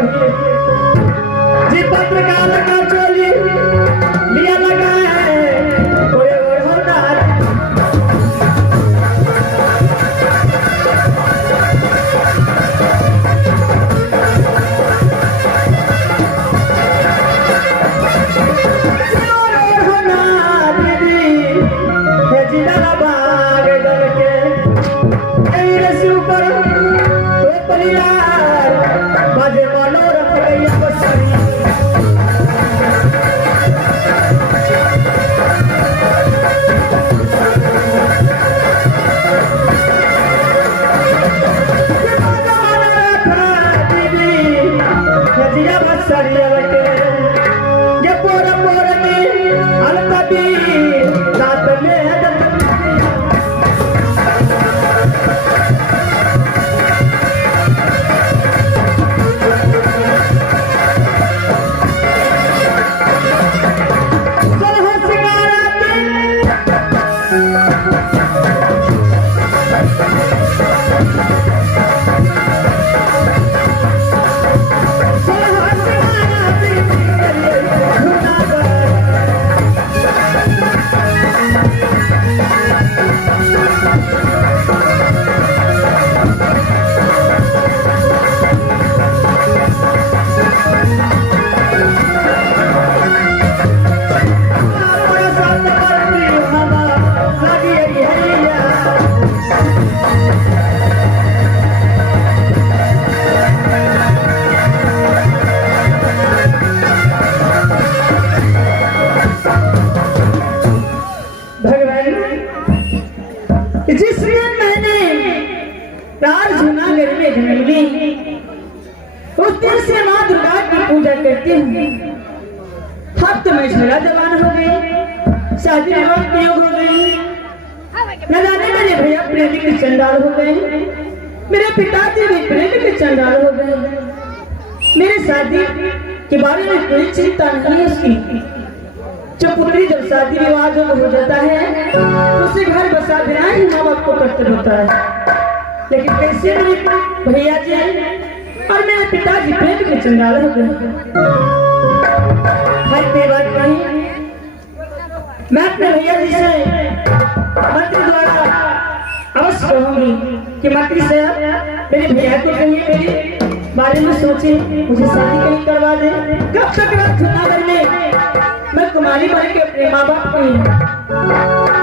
जी पत्रकार का चोली लिया लगा है कोई और होता जिसमें मैंने तार जूनागढ़ में ढूंढी उस दिन से माँ दुर्गा की पूजा करती हूँ। अब तो मैं छोरा जवान हो गई, शादी विवाह की योग हो गई, न जाने मेरे भैया प्रेमी के चंडाल हो गए, मेरे पिताजी भी प्रेमी के चंडाल हो गए। मेरे शादी के बारे में कोई चिंता नहीं है उसकी। जो पुत्री जब शादी विवाह जो हो जाता है तो उसे घर बसा देना ही माँ बाप को कर्तव्य होता है। लेकिन कैसे मेरे भैया जी और मेरे पिताजी प्रेम के चंडाल हो गए। हर पे बात कही मैं अपने भैया जी से मंत्री द्वारा अवश्य कहूंगी कि मंत्री से मेरे भैया को कहिए मेरे बारे में सोचे, मुझे शादी कहीं करवा दे। कब तक रात जूनागढ़ में मैं कुमारी बन के अपने माँ बाप को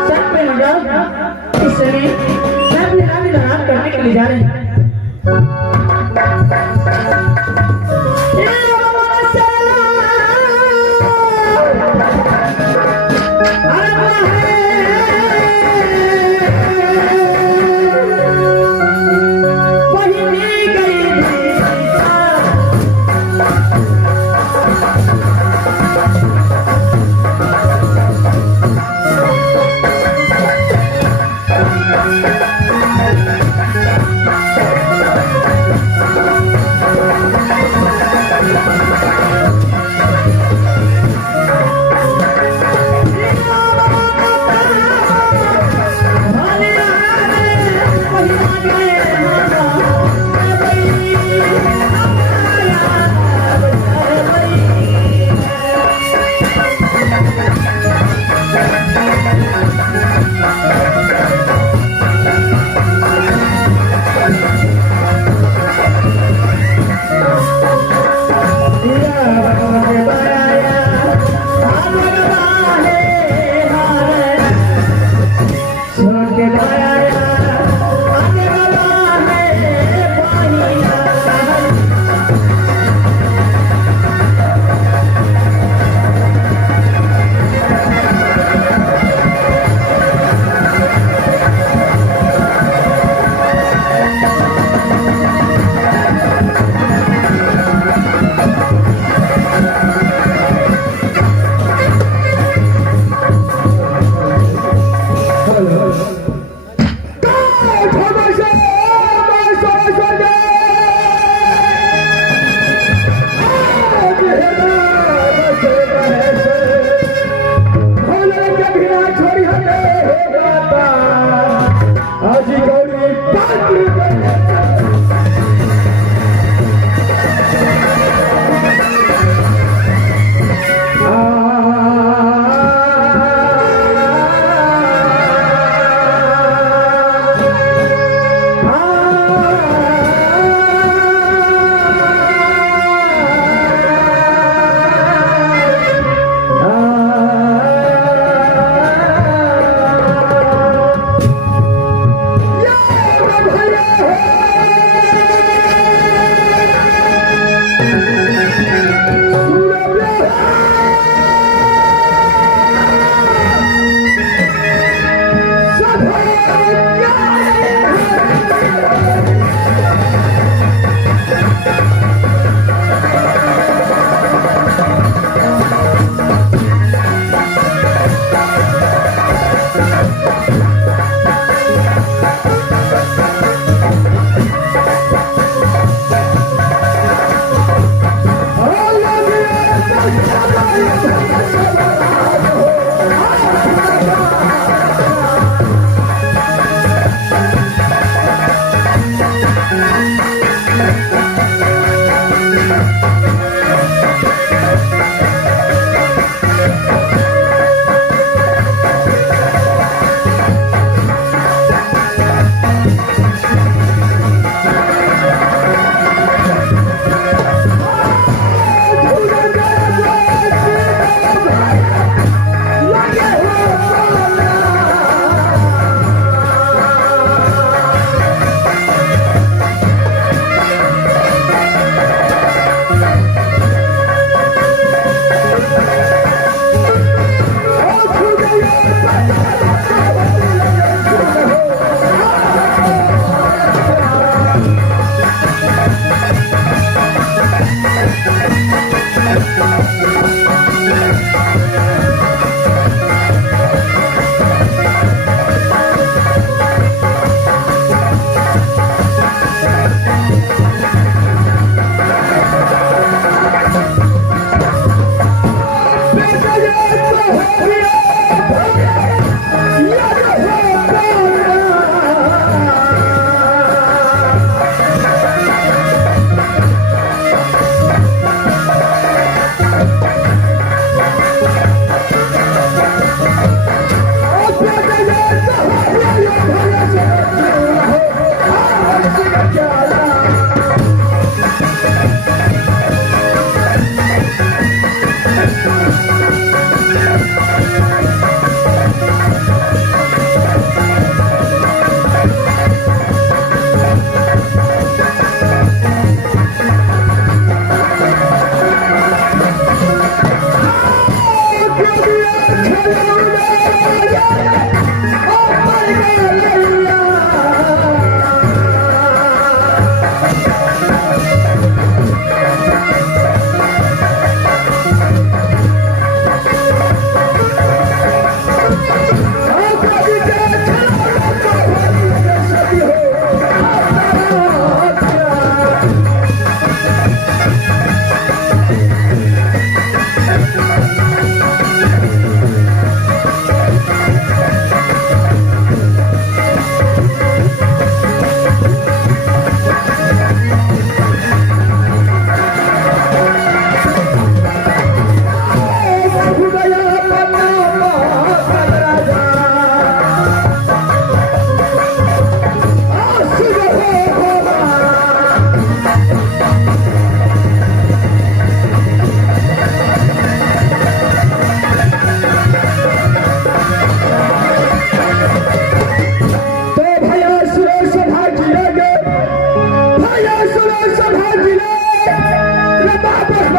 सर पे न जाऊं, इसलिए मैं अपने रानी लड़ाई करने के लिए जा रही हूँ।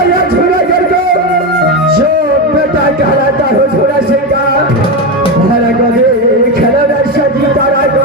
भैया झूला करके जो बेटा कहलाता हो झूला सिंह का हरा गले खरा सजी तारा को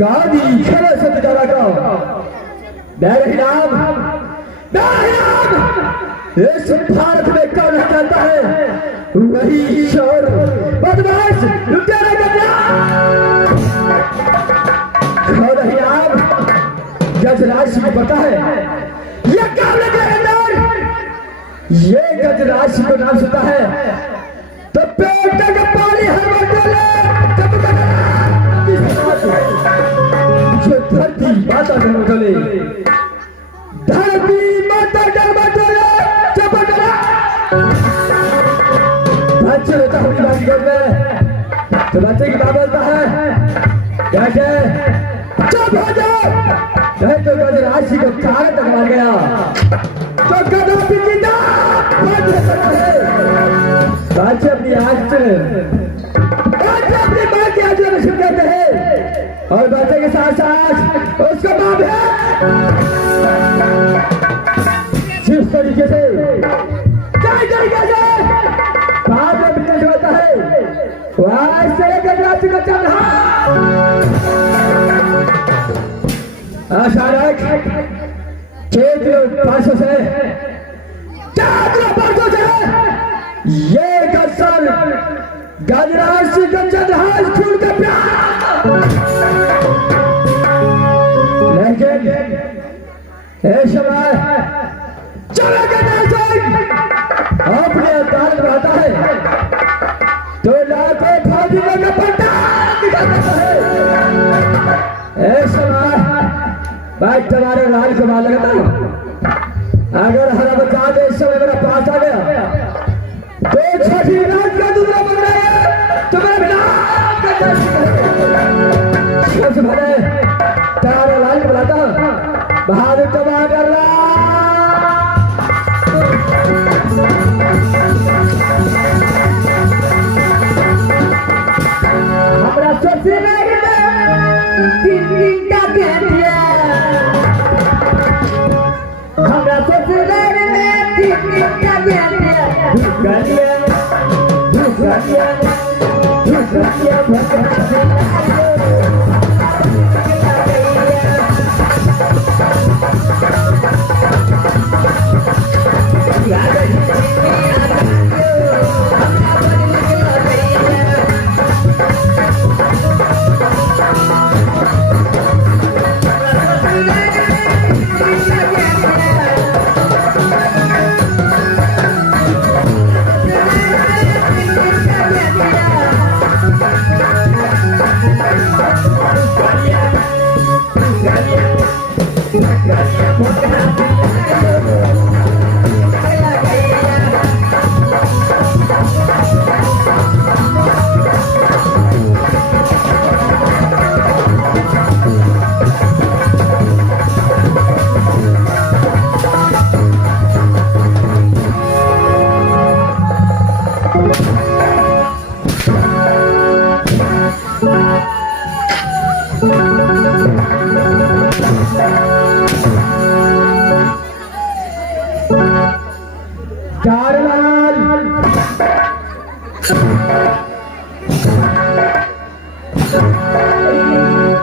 गादी खेला से जाना का नाम इस भारत में कौन है जानता है वही ईश्वर बदमाश लुटेरा कौन है आप गजराज को पता है ये काम लगे अंदर ये गजराज को नाम सुनता है तो पेट का पानी हर बोले जो धरती माता डर बोले धरती माता डर बोले चपटला बच्चे रहता हूँ बात कर में तो बच्चे की बात बोलता है क्या चुप हो जाओ नहीं तो गजराज को कागज तक मार गया तो कदम पिछीदा बंद सकता है बच्चे अपनी आँख से अपनी बात साथ उसका बाप है। जिस तरीके से बाप में बिजनेस होता है वैसे गजराज का चल रहा अचानक 6 किलो 500 से 4 किलो 500 से ये कसर गजराज सिंह का चल रहा है स्कूल का प्यार। लेकिन इस समय चला गजराज सिंह अपने अवतार में आता है तो लाखों फाजिलों का पट्टा दिखाता है। इस समय भाई तुम्हारे लाल को मार लगता है अगर हरा बचा दे इस समय मेरा पास आ गया तो छठी रात का दूसरा बन रहा है तो मेरा विनाश का सबसे पहले तुम्हारे लाल को बुलाता बहादुर तबाह कर रहा हमारा सबसे तीन का दिया हमारा सबसे तीन का दिया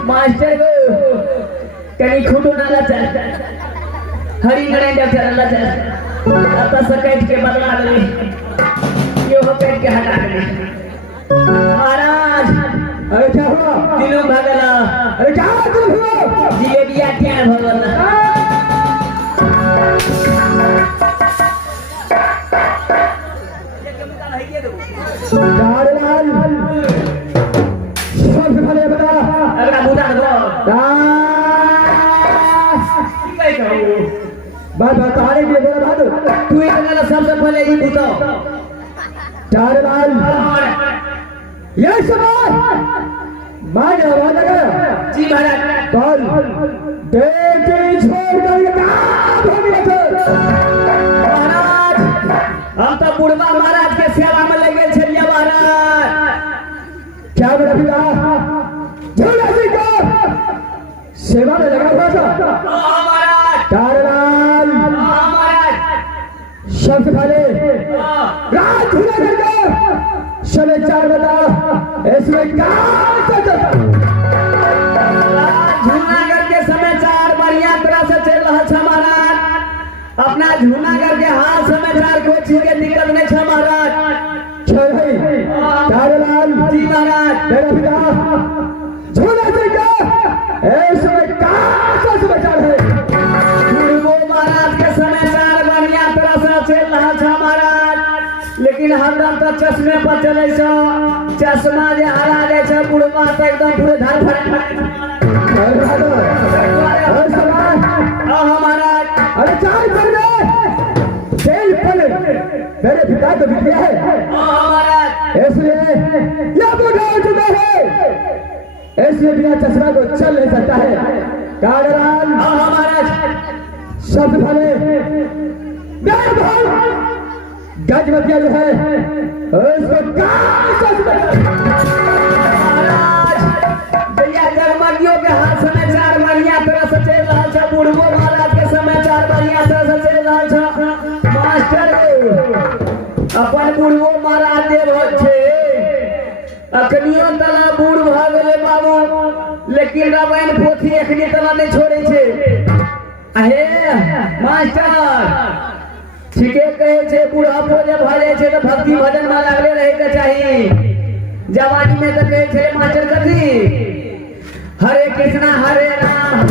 मास्टर को कहीं खुटो नाला चल हरी नरेंद्र चला चल आता सकैट के बदला दे यो हो पेट के हटा दे महाराज। अरे क्या हुआ दिलो भगला अरे क्या हुआ जिलेबिया क्या भगला सबसे पहले बता अरे बता बात बताने के लिए बोला बात तू इतना सबसे पहले ही बताओ चार लाल ये सवाल मान आवाज लगा जी महाराज कल देख छोड़ कर काम हो गया महाराज हम तो बुढ़वा महाराज के सेवा में लगे छलिया महाराज क्या मेरा पिता झूला सिंह को सेवा में लगा हुआ था महाराज चार लाल महाराज सबसे पहले रात झूला करके चले 4 बता इसमें जूनागढ़ के समाचार बढ़िया तरह से चल रहा है महाराज। अपना जूनागढ़ के हाल समाचार को चीज के दिक्कत नहीं है महाराज। लाल जी महाराज मेरा पिता झूला इसमें समाचार है महाराज के समाचार बढ़िया तरह से चल रहा है महाराज। लेकिन हरदम तो चश्मे पर चले चश्मा जे हरा ले छ बुढ़वा तो एकदम पूरे धर महाराज अरे चाय कर तेल पड़े मेरे पिता तो बिक गया है महाराज इसलिए यह बूढ़ा हो चुका है इसलिए बिना चश्मा को चल नहीं सकता है कागरान महाराज। सबसे पहले गजमतिया जो है उसको महाराज भैया जगमगियों के हाथ से दुनिया तना बूढ़ भ गेले बाबू, लेकिन रामायण पोथी एखनी तना नहीं छोड़े छे। आहे मास्टर ठीके कहे छे, बुढ़ापो जब भ जाए छे तो भक्ति भजन में लागले रहे के चाहिए। जवानी में तो कहे छे मास्टर कथी, हरे कृष्णा हरे राम